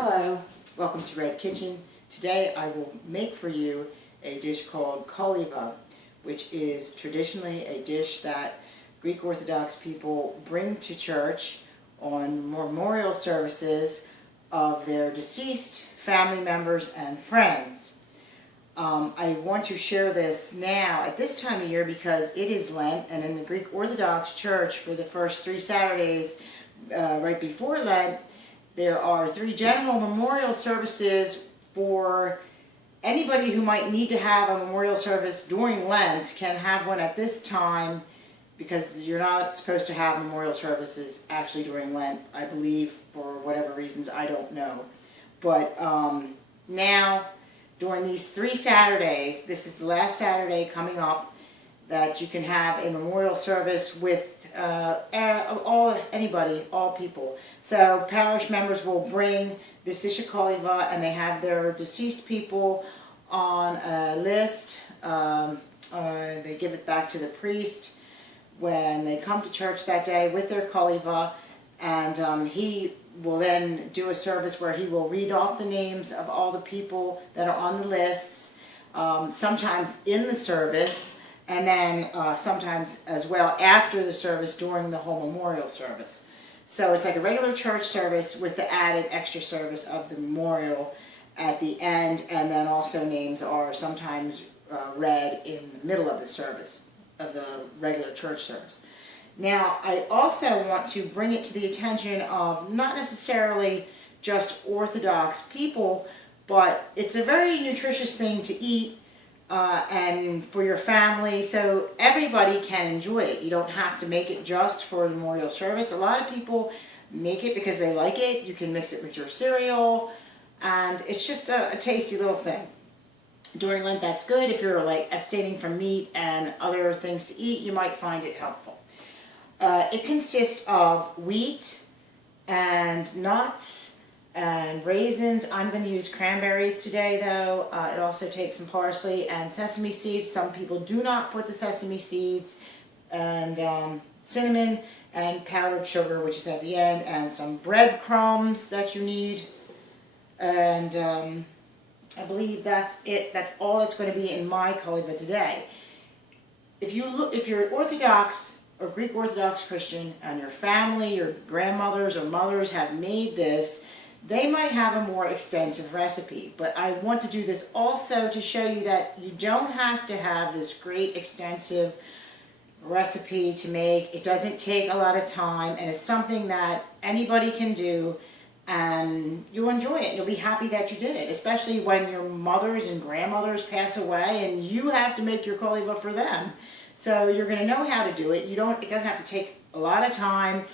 Hello, welcome to Red Kitchen. Today I will make for you a dish called Koliva, which is traditionally a dish that Greek Orthodox people bring to church on memorial services of their deceased family members and friends. I want to share this now at this time of year because it is Lent, and in the Greek Orthodox Church for the first 3 Saturdays right before Lent, there are 3 general memorial services for anybody who might need to have a memorial service during Lent can have one at this time, because you're not supposed to have memorial services actually during Lent, I believe, for whatever reasons, I don't know. But now, during these 3 Saturdays, this is the last Saturday coming up, that you can have a memorial service with anybody, all people. So parish members will bring this dish of Koliva, and they have their deceased people on a list. They give it back to the priest when they come to church that day with their Koliva, and he will then do a service where he will read off the names of all the people that are on the lists, sometimes in the service, and then sometimes as well after the service during the whole memorial service. So it's like a regular church service with the added extra service of the memorial at the end, and then also names are sometimes read in the middle of the service, of the regular church service. Now, I also want to bring it to the attention of not necessarily just Orthodox people, but it's a very nutritious thing to eat and for your family, so everybody can enjoy it. You don't have to make it just for a memorial service. A lot of people make it because they like it. You can mix it with your cereal, and it's just a tasty little thing. During Lent, that's good. If you're like abstaining from meat and other things to eat, you might find it helpful. It consists of wheat and nuts and raisins. I'm going to use cranberries today, though. It also takes some parsley and sesame seeds. Some people do not put the sesame seeds, and cinnamon and powdered sugar, which is at the end, and some breadcrumbs that you need. And I believe that's it. That's all that's going to be in my Koliva today. If you're Orthodox or Greek Orthodox Christian, and your family, your grandmothers or mothers have made this, they might have a more extensive recipe. But I want to do this also to show you that you don't have to have this great extensive recipe to make. It doesn't take a lot of time, and it's something that anybody can do, and you'll enjoy it. You'll be happy that you did it, especially when your mothers and grandmothers pass away and you have to make your Koliva for them. So you're going to know how to do it. It doesn't have to take a lot of time,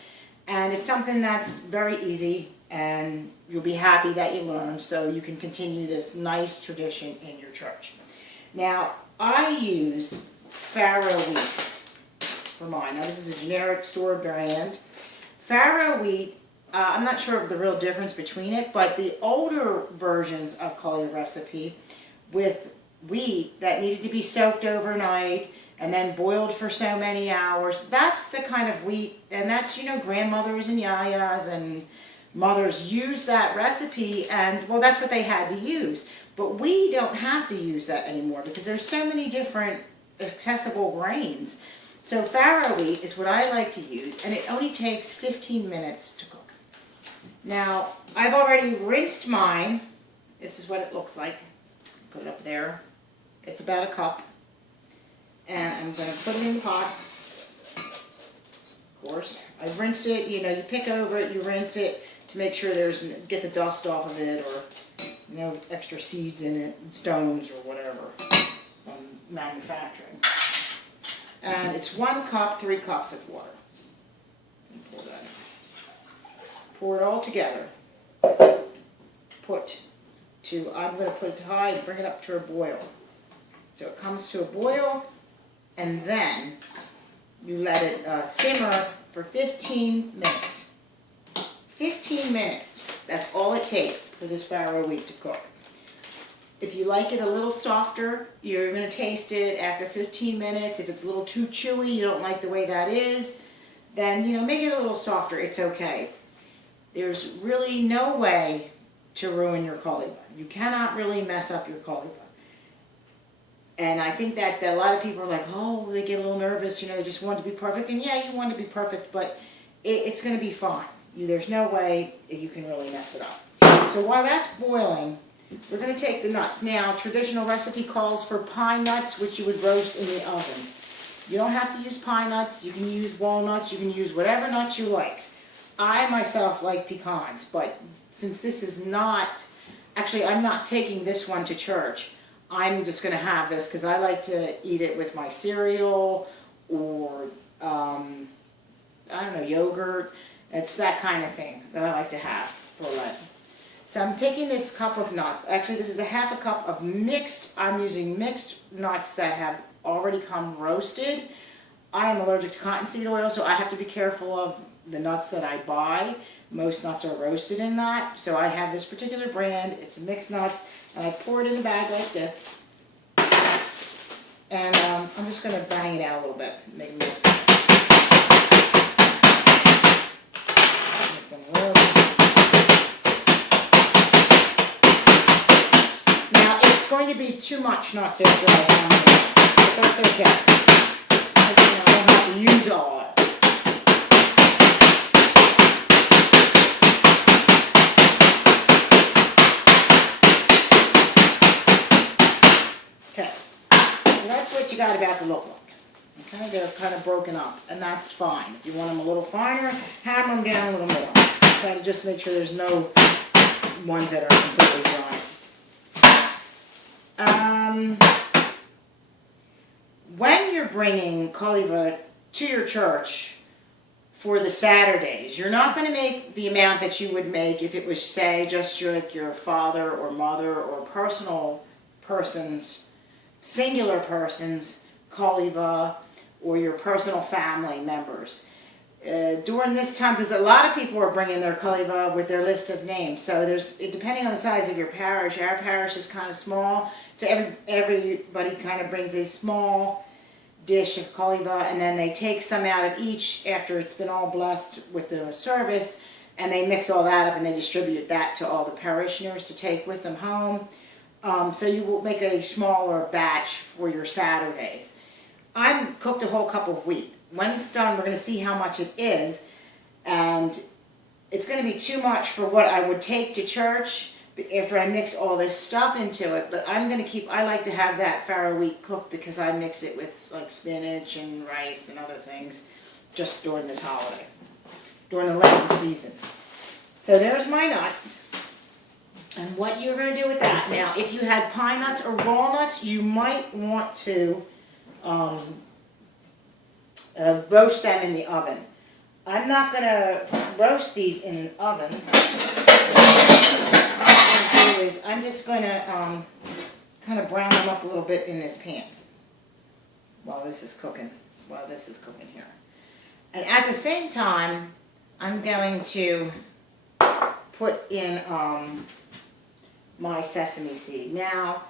and it's something that's very easy, and you'll be happy that you learned, so you can continue this nice tradition in your church. Now, I use farro wheat for mine. Now, this is a generic store brand. Farro wheat, I'm not sure of the real difference between it, but the older versions of Koliva recipe with wheat that needed to be soaked overnight and then boiled for so many hours, that's the kind of wheat, and that's, grandmothers and yayas and mothers use that recipe, and, well, that's what they had to use. But we don't have to use that anymore because there's so many different accessible grains. So farro wheat is what I like to use, and it only takes 15 minutes to cook. Now, I've already rinsed mine. This is what it looks like. Put it up there. It's about a cup. And I'm going to put it in the pot. Of course, I've rinsed it. You pick over it, you rinse it to make sure get the dust off of it, or no extra seeds in it, stones or whatever from manufacturing. And it's 1 cup, 3 cups of water. Pour that in. Pour it all together. I'm going to put it to high and bring it up to a boil. So it comes to a boil, and then you let it simmer for 15 minutes. 15 minutes. That's all it takes for this farro wheat to cook. If you like it a little softer, you're going to taste it after 15 minutes. If it's a little too chewy, you don't like the way that is, then, make it a little softer. It's okay. There's really no way to ruin your koliva. You cannot really mess up your koliva. And I think that a lot of people are like, oh, they get a little nervous, they just want to be perfect. And yeah, you want to be perfect, but it's going to be fine. There's no way you can really mess it up. So while that's boiling, we're going to take the nuts. Now, traditional recipe calls for pine nuts, which you would roast in the oven. You don't have to use pine nuts. You can use walnuts. You can use whatever nuts you like. I myself like pecans, but since this is not, actually I'm not taking this one to church. I'm just going to have this because I like to eat it with my cereal or, I don't know, yogurt. It's that kind of thing that I like to have for Lent. So I'm taking this cup of nuts. Actually, this is a half a cup of I'm using mixed nuts that have already come roasted. I am allergic to cottonseed oil, so I have to be careful of the nuts that I buy. Most nuts are roasted in that. So I have this particular brand. It's mixed nuts. And I pour it in a bag like this. And I'm just going to bang it out a little bit. Make them Now, it's going to be too much nuts after I pound it, but that's okay. I don't have to use all of it. Okay, so that's what you got about to look like. Okay, they're kind of broken up, and that's fine. If you want them a little finer, hammer them down a little more. Try to just make sure there's no ones that are completely dry. When you're bringing koliva to your church for the Saturdays, you're not going to make the amount that you would make if it was, say, just your father or mother or singular person's koliva, or your personal family members. During this time, because a lot of people are bringing their koliva with their list of names, so depending on the size of your parish, our parish is kind of small, so everybody kind of brings a small dish of koliva, and then they take some out of each after it's been all blessed with the service, and they mix all that up and they distribute that to all the parishioners to take with them home. So you will make a smaller batch for your Saturdays. I cooked a whole cup of wheat. When it's done, we're going to see how much it is, and it's going to be too much for what I would take to church after I mix all this stuff into it, but I like to have that farro wheat cooked because I mix it with like spinach and rice and other things just during this holiday, during the Lenten season. So there's my nuts. And what you're going to do with that. Now, if you had pine nuts or walnuts, you might want to roast them in the oven. I'm not going to roast these in an oven. What I'm going to do is I'm just going to kind of brown them up a little bit in this pan while this is cooking here. And at the same time, I'm going to put in my sesame seed. Now,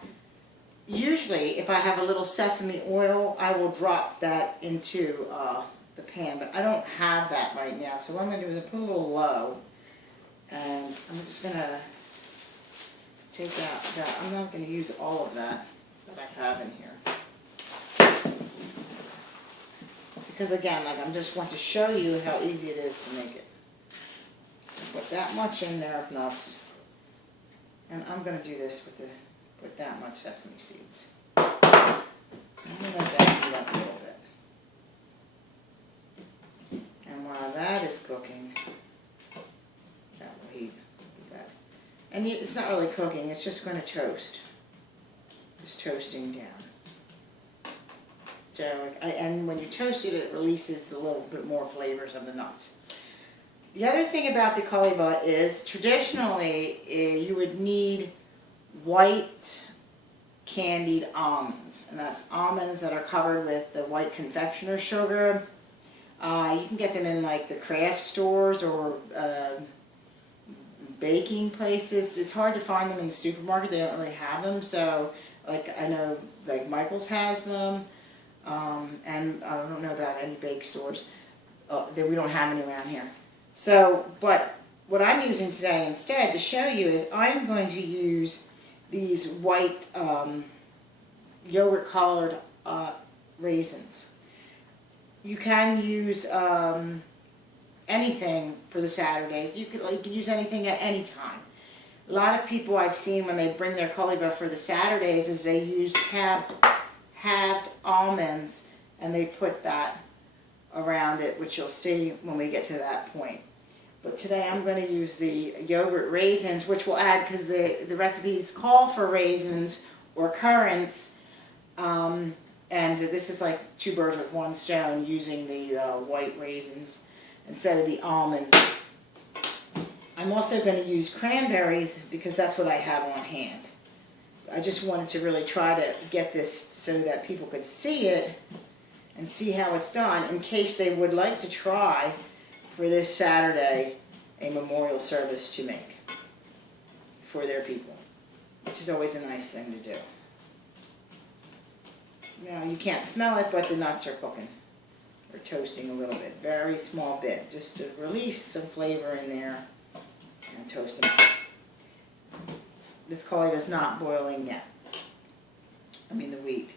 usually if I have a little sesame oil, I will drop that into the pan, but I don't have that right now. So what I'm going to do is put a little low, and I'm just going to take out that. I'm not going to use all of that I have in here. Because again, I just want to show you how easy it is to make it. Put that much in there of nuts. And I'm going to do this with that much sesame seeds. I'm going to let that heat up a little bit. And while that is cooking, that will heat that. And it's not really cooking, it's just going to toast. Just toasting down. So, and when you toast it, it releases a little bit more flavors of the nuts. The other thing about the koliva is, traditionally, you would need white candied almonds. And that's almonds that are covered with the white confectioner's sugar. You can get them in like the craft stores or baking places. It's hard to find them in the supermarket. They don't really have them. So, like, I know like Michael's has them. And I don't know about any bake stores. We don't have any around here. So, but what I'm using today instead to show you is I'm going to use these white yogurt colored raisins. You can use anything for the Saturdays. You could use anything at any time. A lot of people I've seen when they bring their koliva for the Saturdays is they use halved almonds, and they put that around it, which you'll see when we get to that point. But today I'm going to use the yogurt raisins, which will add, because the recipes call for raisins or currants, and this is like 2 birds with 1 stone, using the white raisins instead of the almonds. I'm also going to use cranberries because that's what I have on hand. I just wanted to really try to get this so that people could see it and see how it's done, in case they would like to try for this Saturday a memorial service to make for their people, which is always a nice thing to do. Now, you can't smell it, but the nuts are cooking or toasting a little bit, very small bit, just to release some flavor in there and toast them up. This koliva is not boiling yet. I mean the wheat.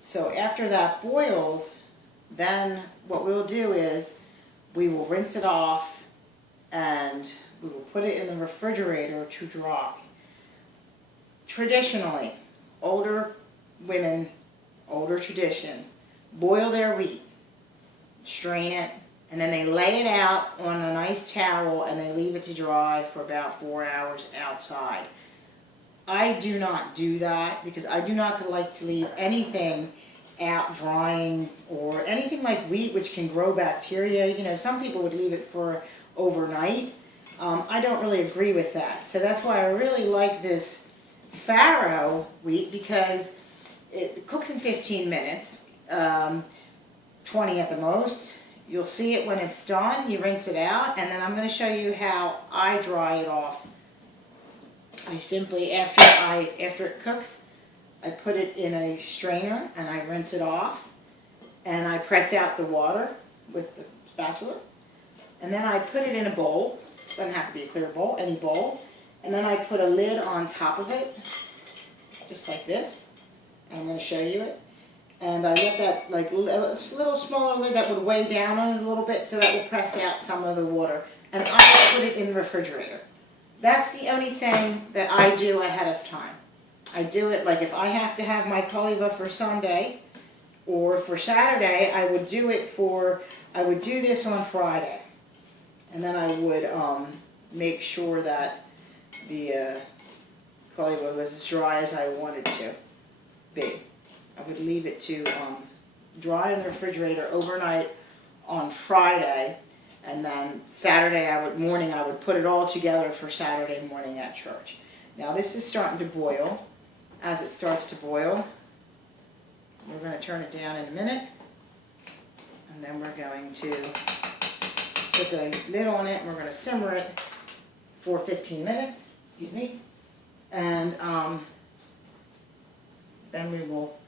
So after that boils, then what we'll do is we will rinse it off and we will put it in the refrigerator to dry. Traditionally, older women, older tradition, boil their wheat, strain it, and then they lay it out on a nice towel and they leave it to dry for about 4 hours outside. I do not do that because I do not like to leave anything out drying, or anything like wheat, which can grow bacteria. You know, some people would leave it for overnight. I don't really agree with that. So that's why I really like this farro wheat, because it cooks in 15 minutes, 20 at the most. You'll see it when it's done. You rinse it out, and then I'm going to show you how I dry it off. I simply, after it cooks, I put it in a strainer and I rinse it off, and I press out the water with the spatula, and then I put it in a bowl. Doesn't have to be a clear bowl, any bowl, and then I put a lid on top of it, just like this. And I'm going to show you it. And I let that, like, a little smaller lid that would weigh down on it a little bit, so that will press out some of the water. And I put it in the refrigerator. That's the only thing that I do ahead of time. I do it, like, if I have to have my koliva for Sunday or for Saturday, I would do this on Friday. And then I would make sure that the koliva was as dry as I wanted to be. I would leave it to dry in the refrigerator overnight on Friday, and then Saturday morning I would put it all together for Saturday morning at church. Now this is starting to boil. As it starts to boil, we're going to turn it down in a minute, and then we're going to put the lid on it and we're going to simmer it for 15 minutes, excuse me, and then we will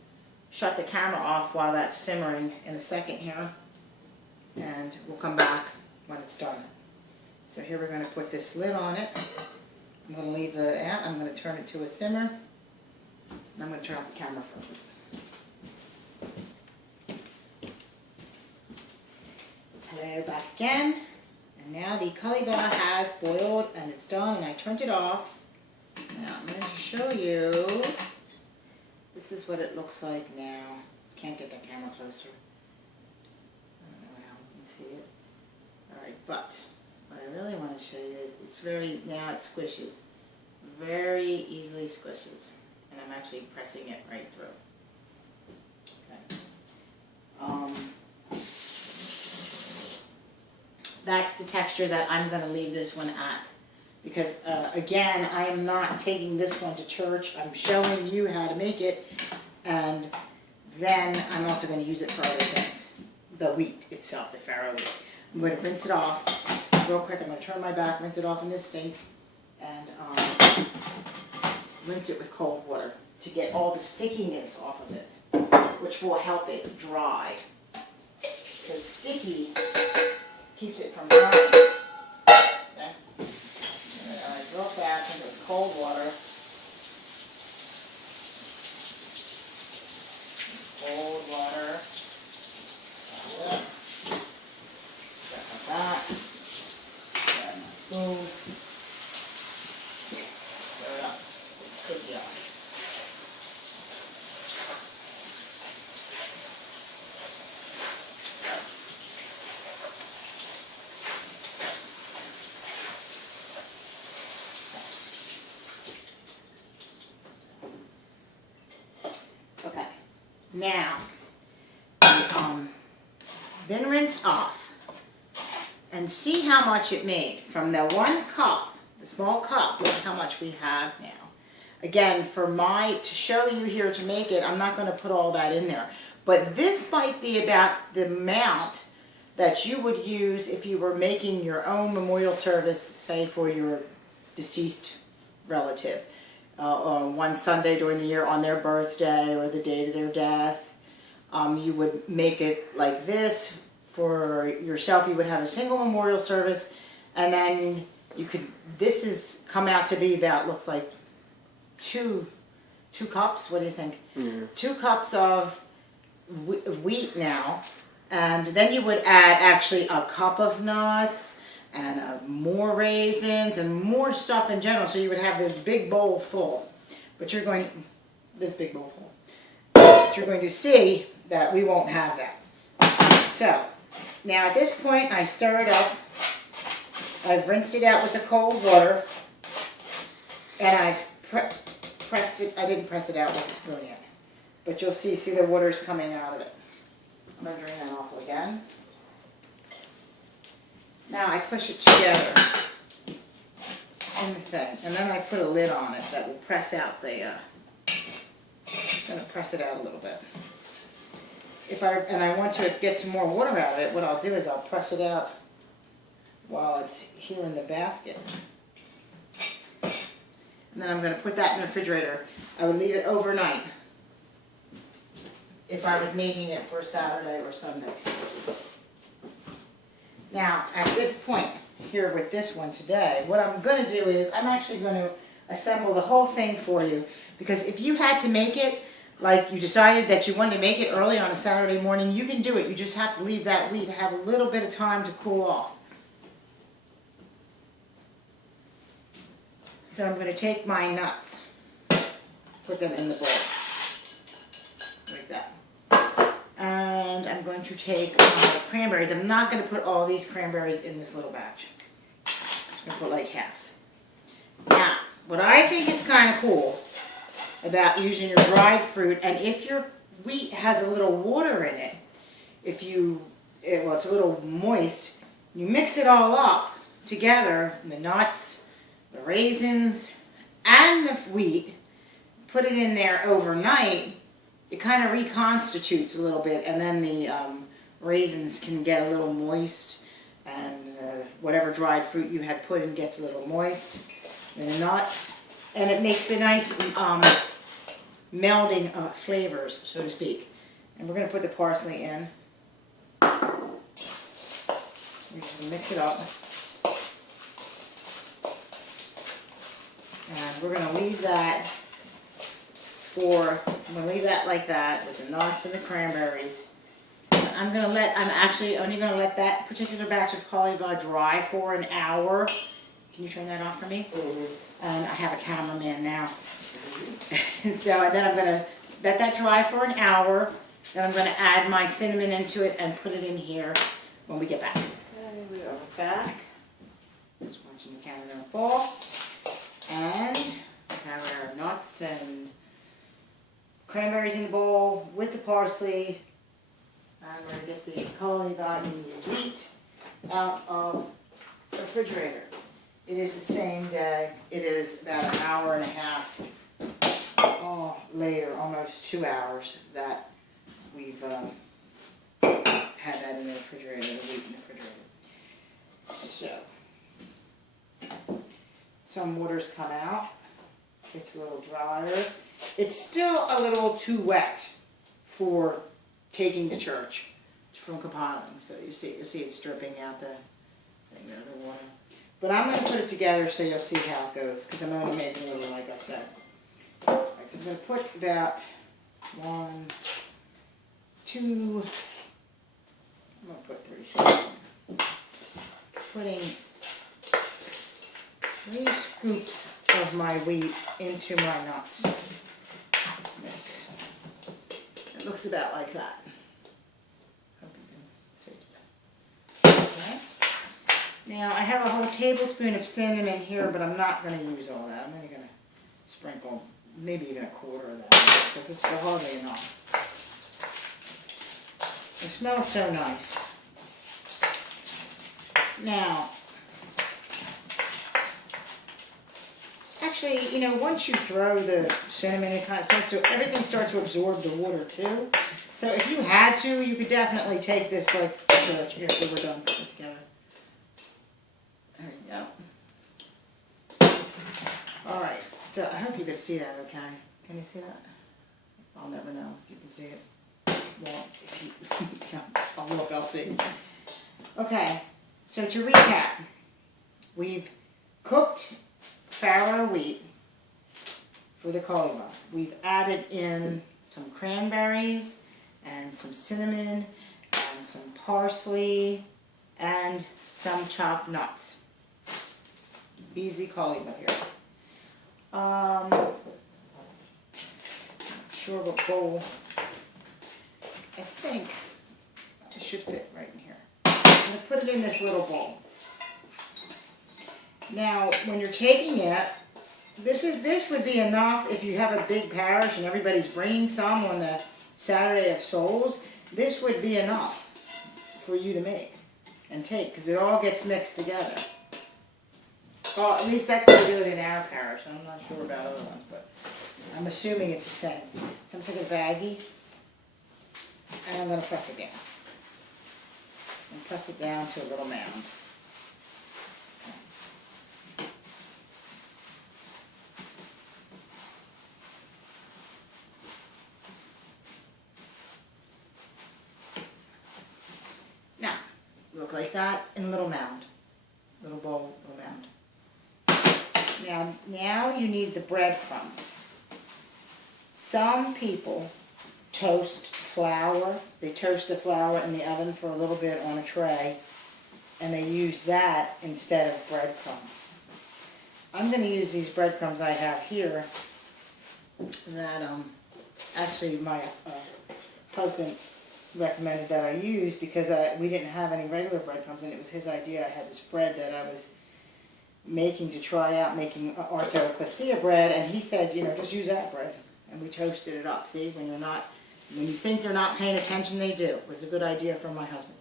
shut the camera off while that's simmering in a second here, and we'll come back when it's done. So here we're going to put this lid on it. I'm going to leave it out. I'm going to turn it to a simmer, and I'm going to turn off the camera first. Hello, back again. And now the koliva has boiled and it's done, and I turned it off. Now I'm going to show you. This is what it looks like now. Can't get the camera closer. I don't know how you can see it. Alright, but what I really want to show you is now it squishes. Very easily squishes. And I'm actually pressing it right through. Okay. That's the texture that I'm going to leave this one at. Because, again, I am not taking this one to church. I'm showing you how to make it. And then I'm also going to use it for other things. The wheat itself, the farro wheat. I'm going to rinse it off real quick. I'm going to turn my back, rinse it off in this sink, and rinse it with cold water to get all the stickiness off of it, which will help it dry. Because sticky keeps it from drying. Okay. Alright, real fast into cold water. Cold water. Yep. Just like that. Grab my spoon. Stir it up. Cookie on. Okay. Now, been rinsed off, and see how much it made from the 1 cup, the small cup. Look how much we have now. Again, to show you here to make it, I'm not going to put all that in there, but this might be about the amount that you would use if you were making your own memorial service, say for your deceased relative, on one Sunday during the year on their birthday or the date of their death. You would make it like this. For yourself, you would have a single memorial service, and then you could, this is come out to be about, looks like two cups. What do you think? Mm-hmm. 2 cups of wheat now, and then you would add actually a cup of nuts and more raisins and more stuff in general. So you would have this big bowl full, but you're going to see that we won't have that. So now at this point, I stir it up. I've rinsed it out with the cold water, and I've pressed it. I didn't press it out with a spoon yet, but you'll see the water's coming out of it. I'm going to drain that off again. Now I push it together in the thing, and then I put a lid on it that will press out the, going to press it out a little bit. And I want to get some more water out of it, what I'll do is I'll press it out while it's here in the basket. And then I'm going to put that in the refrigerator. I would leave it overnight if I was making it for Saturday or Sunday. Now, at this point, here with this one today, what I'm going to do is I'm actually going to assemble the whole thing for you, because if you had to make it, like you decided that you wanted to make it early on a Saturday morning, you can do it. You just have to leave that wheat have a little bit of time to cool off. So I'm going to take my nuts, put them in the bowl, like that. And I'm going to take my cranberries. I'm not going to put all these cranberries in this little batch. I'm just going to put like half. Now, what I think is kind of cool about using your dried fruit, and if your wheat has a little water in it, it's a little moist, you mix it all up together, the nuts, the raisins, and the wheat, put it in there overnight, it kind of reconstitutes a little bit, and then the raisins can get a little moist, and whatever dried fruit you had put in gets a little moist, and the nuts, and it makes a nice melding of flavors, so to speak. And we're going to put the parsley in. We're just going to mix it up. And we're going to leave that like that with the nuts and the cranberries. I'm actually only going to let that particular batch of Koliva dry for an hour. Can you turn that off for me? Mm-hmm. And I have a cameraman now. Mm-hmm. So then I'm going to let that dry for an hour. Then I'm going to add my cinnamon into it and put it in here when we get back. Okay, we are back. Just watching the camera fall. And we have our nuts and cranberries in the bowl with the parsley. I'm going to get the Koliva and the wheat out of the refrigerator. It is the same day. It is about an hour and a half later, almost 2 hours, that we've had that in the refrigerator, the wheat in the refrigerator. So, some water's come out. It's a little drier. It's still a little too wet for taking to church from compiling. So you see it's dripping out the thing there, the water. But I'm going to put it together so you'll see how it goes, because I'm only making a little, like I said. Alright, so I'm going to put about 1, 2, I'm going to put 3. So putting 3 scoops of my wheat into my nuts mix. It looks about like that. Hope you can see. Okay. Now I have a whole tablespoon of cinnamon here, but I'm not going to use all that. I'm only going to sprinkle maybe even a quarter of that, because it's hardly enough. It smells so nice. Now, actually, you know, once you throw the cinnamon, it kind of starts to, everything starts to absorb the water too. So if you had to, you could definitely take this like church. Here, so we're done putting it together. There you go. All right, so I hope you can see that okay. Can you see that? I'll never know if you can see it. Well, if you, I'll look, I'll see. Okay, so to recap, we've cooked farro wheat for the koliva. We've added in some cranberries and some cinnamon and some parsley and some chopped nuts. Easy koliva here. Not sure what bowl. I think it should fit right in here. I'm going to put it in this little bowl. Now, when you're taking it, this would be enough if you have a big parish and everybody's bringing some on the Saturday of Souls. This would be enough for you to make and take, because it all gets mixed together. Well, at least that's how we do it in our parish. I'm not sure about other ones, but I'm assuming it's the same. So I'm taking a baggie, and I'm going to press it down. And press it down to a little mound. Now, look like that in a little mound. Little bowl, little mound. Now you need the breadcrumbs. Some people toast flour. They toast the flour in the oven for a little bit on a tray, and they use that instead of breadcrumbs. I'm going to use these breadcrumbs I have here that actually my husband recommended that I use, because we didn't have any regular breadcrumbs, and it was his idea. I had this bread that I was making to try out making Orthodox Koliva bread, and he said, you know, just use that bread. And we toasted it up. See, when you think they're not paying attention, they do. It was a good idea from my husband.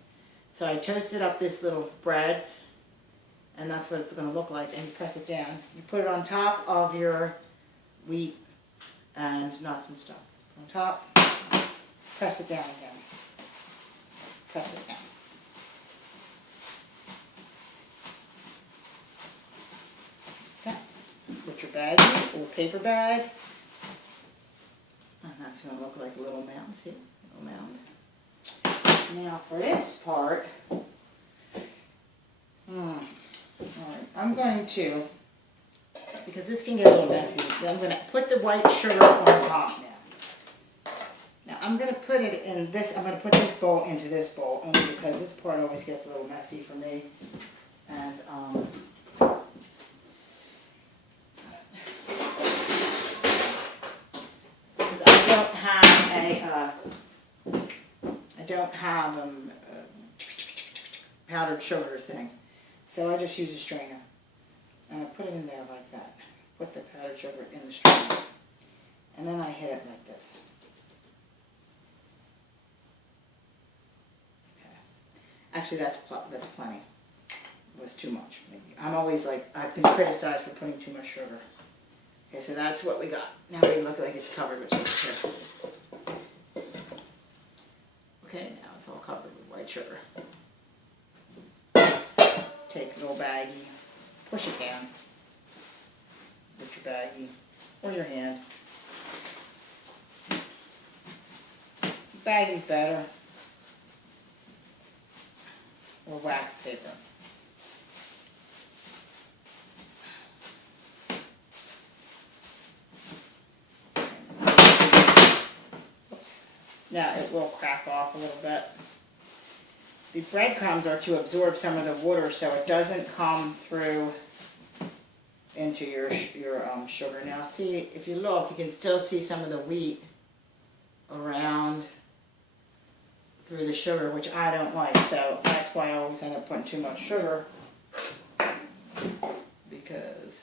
So I toasted up this little bread, and that's what it's going to look like. And you press it down. You put it on top of your wheat and nuts and stuff. On top, press it down again. Press it down. Okay. Put your bag in, or paper bag. And that's going to look like a little mound. See? A little mound. Now for this part, alright, I'm going to, because this can get a little messy, so I'm going to put the white sugar on top now. Now I'm going to put it in this, I'm going to put this bowl into this bowl, only because this part always gets a little messy for me. And I don't have a powdered sugar thing, so I just use a strainer, and I put it in there like that. Put the powdered sugar in the strainer, and then I hit it like this. Okay. Actually, that's plenty. It was too much. Maybe. I'm always like, I've been criticized for putting too much sugar. Okay, so that's what we got. Now we look like it's covered with sugar. Okay, now it's all covered with white sugar. Take a little baggie, push it down with your baggie or your hand. Baggie's better, or wax paper. Now it will crack off a little bit. The breadcrumbs are to absorb some of the water so it doesn't come through into your sugar. Now see, if you look, you can still see some of the wheat around through the sugar, which I don't like, so that's why I always end up putting too much sugar, because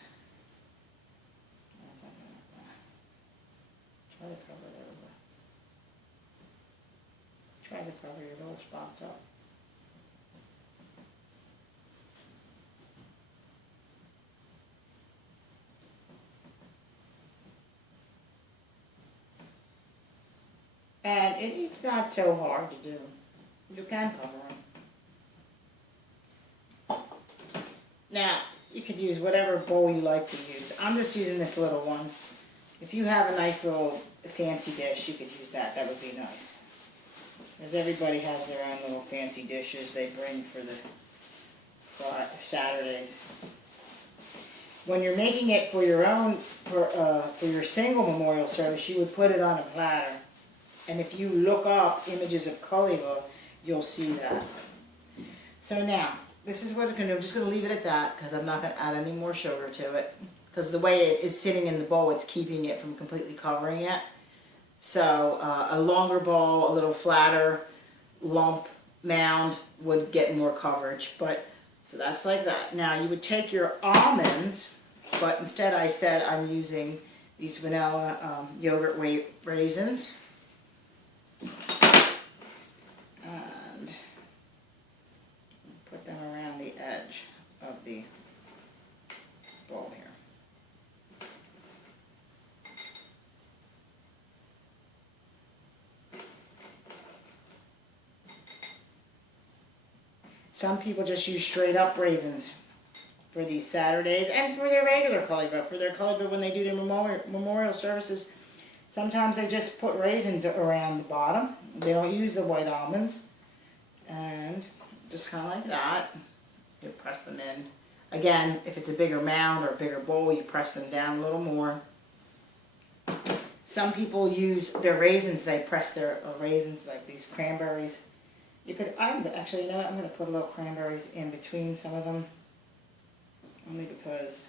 try to cover your little spots up. And it's not so hard to do. You can cover them. Now, you could use whatever bowl you like to use. I'm just using this little one. If you have a nice little fancy dish, you could use that. That would be nice. Because everybody has their own little fancy dishes they bring for the Saturdays. When you're making it for your own, for your single memorial service, you would put it on a platter. And if you look up images of Koliva, you'll see that. So now, this is what I'm going to do. I'm just going to leave it at that because I'm not going to add any more sugar to it. Because the way it is sitting in the bowl, it's keeping it from completely covering it. So a longer bowl, a little flatter lump mound would get more coverage. So that's like that. Now you would take your almonds, but instead I said I'm using these vanilla yogurt raisins. And put them around the edge of the bowl here. Some people just use straight up raisins for these Saturdays and for their regular Koliva. For their Koliva when they do their memorial services, sometimes they just put raisins around the bottom. They don't use the white almonds. And just kind of like that, you press them in. Again, if it's a bigger mound or a bigger bowl, you press them down a little more. Some people use their raisins, they press their raisins like these cranberries. You could, actually, you know what, I'm going to put a little cranberries in between some of them. Only because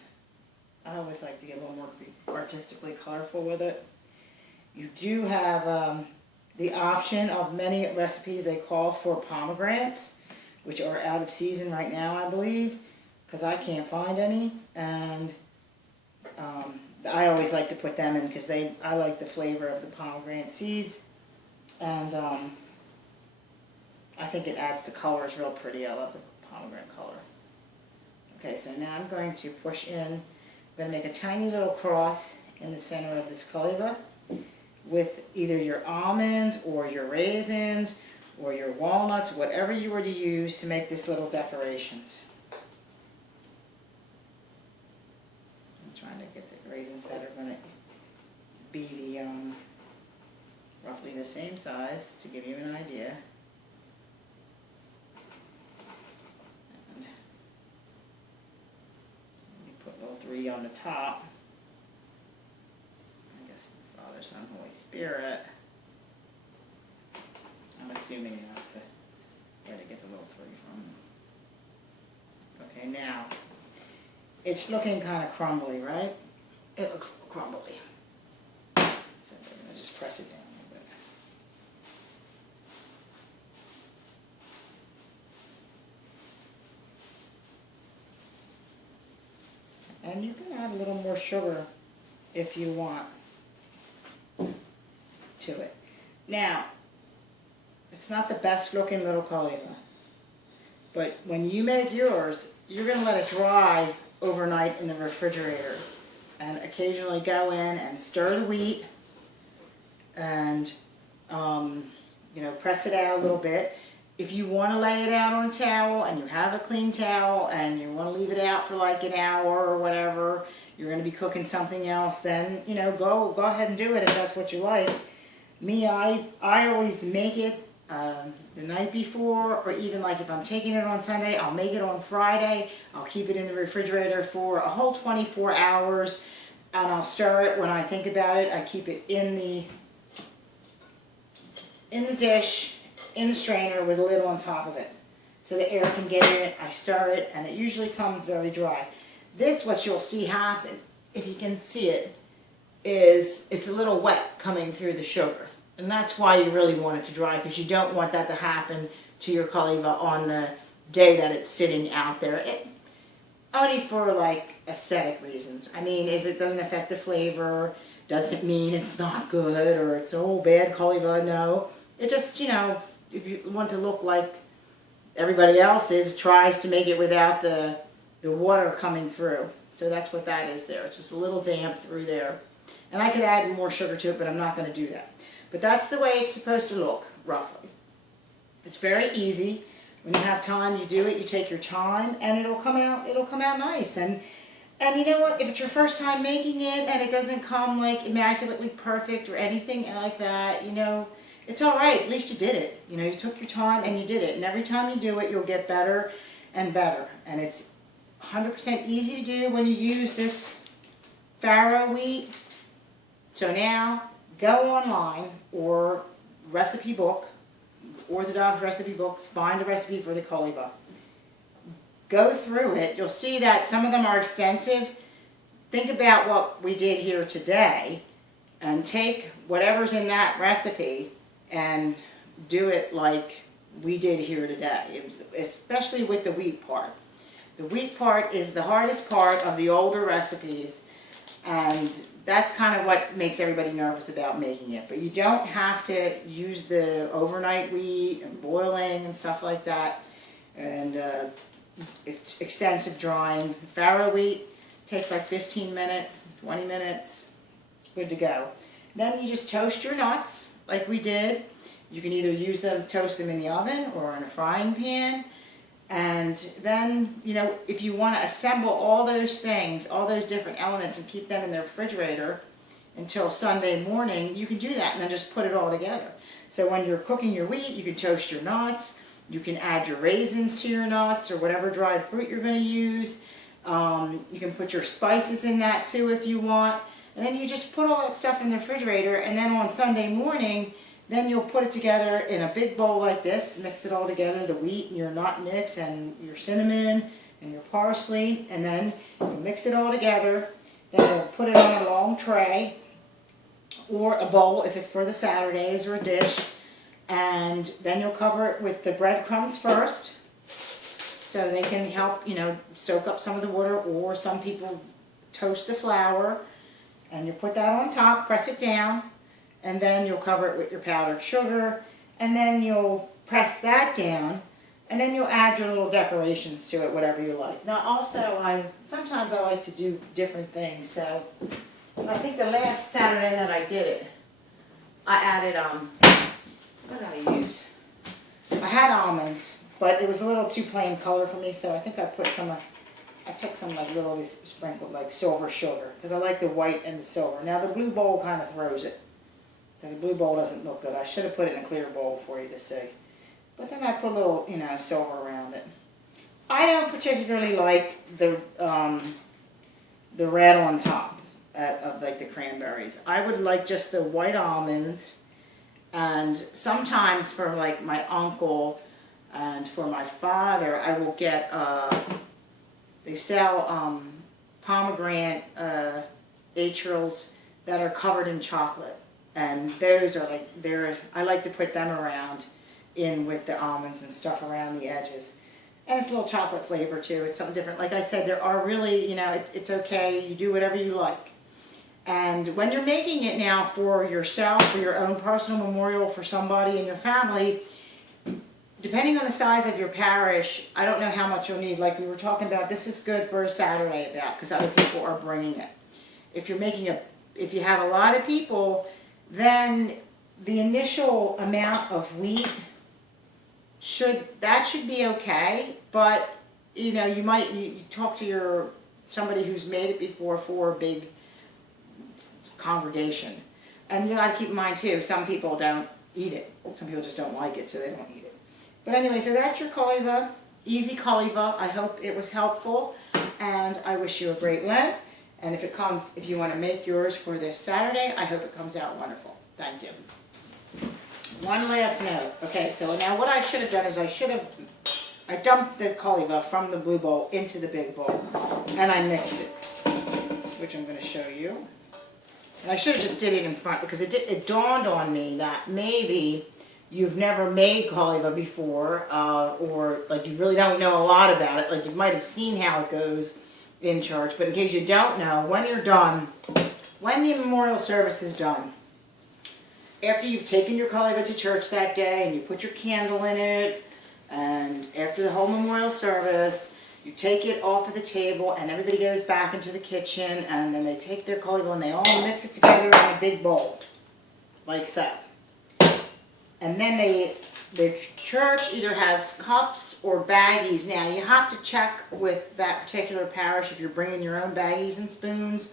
I always like to get a little more artistically colorful with it. You do have the option of many recipes they call for pomegranates, which are out of season right now, I believe, because I can't find any. And I always like to put them in because I like the flavor of the pomegranate seeds. And I think it adds the colors real pretty. I love the pomegranate color. Okay, so now I'm going to push in. I'm going to make a tiny little cross in the center of this Koliva with either your almonds or your raisins or your walnuts, whatever you were to use to make this little decorations. I'm trying to get the raisins that are going to be the roughly the same size to give you an idea. And you put little 3 on the top. I guess Father, Son, Holy Spirit. I'm assuming that's the way to get the little 3 from. Okay, now, it's looking kind of crumbly, right? It looks crumbly. So we're going to just press it down a little bit. And you can add a little more sugar if you want to it. Now, it's not the best looking little Koliva, but when you make yours, you're going to let it dry overnight in the refrigerator and occasionally go in and stir the wheat and you know, press it out a little bit. If you want to lay it out on a towel and you have a clean towel and you want to leave it out for like an hour or whatever, you're going to be cooking something else, then, you know, go ahead and do it if that's what you like. Me, I always make it the night before, or even like if I'm taking it on Sunday, I'll make it on Friday. I'll keep it in the refrigerator for a whole 24 hours, and I'll stir it when I think about it. I keep it in in the dish, in the strainer with a lid on top of it. So the air can get in it, I stir it, and it usually comes very dry. This, what you'll see happen, if you can see it, is it's a little wet coming through the sugar. And that's why you really want it to dry, because you don't want that to happen to your Koliva on the day that it's sitting out there. Only for like aesthetic reasons. I mean, it doesn't affect the flavor, doesn't mean it's not good or it's bad Koliva, no. It just, you know, if you want to look like everybody else tries to make it without the water coming through. So that's what that is there. It's just a little damp through there. And I could add more sugar to it, but I'm not going to do that. But that's the way it's supposed to look, roughly. It's very easy. When you have time, you do it, you take your time, and it'll come out nice. And you know what, if it's your first time making it and it doesn't come like immaculately perfect or anything like that, you know, it's all right. At least you did it. You know, you took your time and you did it. And every time you do it, you'll get better and better. And it's 100% easy to do when you use this farro wheat. So now, go online or recipe book, Orthodox recipe books, find a recipe for the Koliva. Go through it. You'll see that some of them are extensive. Think about what we did here today and take whatever's in that recipe and do it like we did here today. Especially with the wheat part. The wheat part is the hardest part of the older recipes, and that's kind of what makes everybody nervous about making it. But you don't have to use the overnight wheat and boiling and stuff like that. And it's extensive drying. Farro wheat takes like 15 minutes, 20 minutes, good to go. Then you just toast your nuts like we did. You can either use them, toast them in the oven or in a frying pan. And then, you know, if you want to assemble all those things, all those different elements and keep them in the refrigerator until Sunday morning, you can do that and then just put it all together. So when you're cooking your wheat, you can toast your nuts. You can add your raisins to your nuts or whatever dried fruit you're going to use. You can put your spices in that too if you want. And then you just put all that stuff in the refrigerator, and then on Sunday morning, then you'll put it together in a big bowl like this, mix it all together, the wheat and your nut mix and your cinnamon and your parsley, and then you mix it all together. Then you'll put it on a long tray or a bowl if it's for the Saturdays, or a dish, and then you'll cover it with the breadcrumbs first so they can help, you know, soak up some of the water, or some people toast the flour, and you put that on top, press it down, and then you'll cover it with your powdered sugar, and then you'll press that down, and then you'll add your little decorations to it, whatever you like. Now also, sometimes I like to do different things, so I think the last Saturday that I did it, I added, what did I use? I had almonds, but it was a little too plain color for me, so I think I put some, I took some like little, sprinkled like silver sugar, because I like the white and the silver. Now the blue bowl kind of throws it. The blue bowl doesn't look good. I should have put it in a clear bowl for you to see. But then I put a little, you know, silver around it. I don't particularly like the red on top of like the cranberries. I would like just the white almonds. And sometimes for like my uncle and for my father, I will get, they sell pomegranate atrials that are covered in chocolate. And those are like, I like to put them around in with the almonds and stuff around the edges. And it's a little chocolate flavor too. It's something different. Like I said, there are really, you know, it's okay. You do whatever you like. And when you're making it now for yourself, for your own personal memorial, for somebody in your family, depending on the size of your parish, I don't know how much you'll need. Like we were talking about, this is good for a Saturday about, because other people are bringing it. If you're making if you have a lot of people, then the initial amount of wheat should be okay. But you know, you talk to somebody who's made it before for a big congregation, and you got to keep in mind too, some people don't eat it. Some people just don't like it, so they don't eat it. But anyway, so that's your Koliva, easy Koliva. I hope it was helpful, and I wish you a great Lent. And if you want to make yours for this Saturday, I hope it comes out wonderful. Thank you. one last note. Okay, so now what I should have done is I dumped the Koliva from the blue bowl into the big bowl, and I mixed it, which I'm going to show you. And I should have just did it in front, because it dawned on me that maybe you've never made Koliva before, or like you really don't know a lot about it. Like you might have seen how it goes in church, but in case you don't know, when you're done, when the memorial service is done, after you've taken your Koliva to church that day and you put your candle in it, and after the whole memorial service, you take it off of the table and everybody goes back into the kitchen, and then they take their Koliva and they all mix it together in a big bowl, like so. And then the church either has cups or baggies. Now you have to check with that particular parish if you're bringing your own baggies and spoons,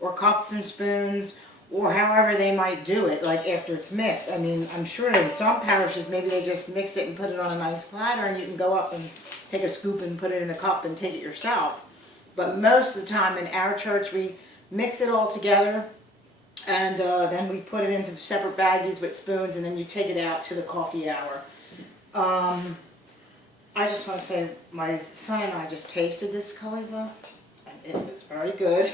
or cups and spoons, or however they might do it, like after it's mixed. I mean, I'm sure in some parishes maybe they just mix it and put it on a nice platter, and you can go up and take a scoop and put it in a cup and take it yourself. But most of the time in our church we mix it all together, and then we put it into separate baggies with spoons, and then you take it out to the coffee hour. I just want to say my son and I just tasted this Koliva. It was very good.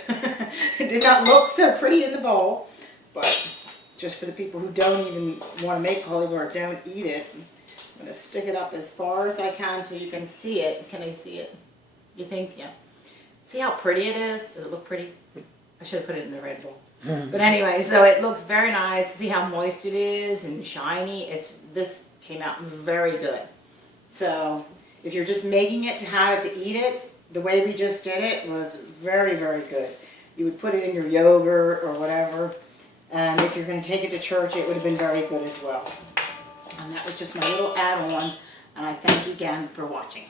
It did not look so pretty in the bowl, but just for the people who don't even want to make Koliva or don't eat it, I'm going to stick it up as far as I can so you can see it. Can I see it? You think? Yeah. See how pretty it is? Does it look pretty? I should have put it in the red bowl. But anyway, so it looks very nice. See how moist it is and shiny? This came out very good. So if you're just making it to have it to eat it, the way we just did it was very, very good. You would put it in your yogurt or whatever, and if you're going to take it to church, it would have been very good as well. And that was just my little add-on, and I thank you again for watching.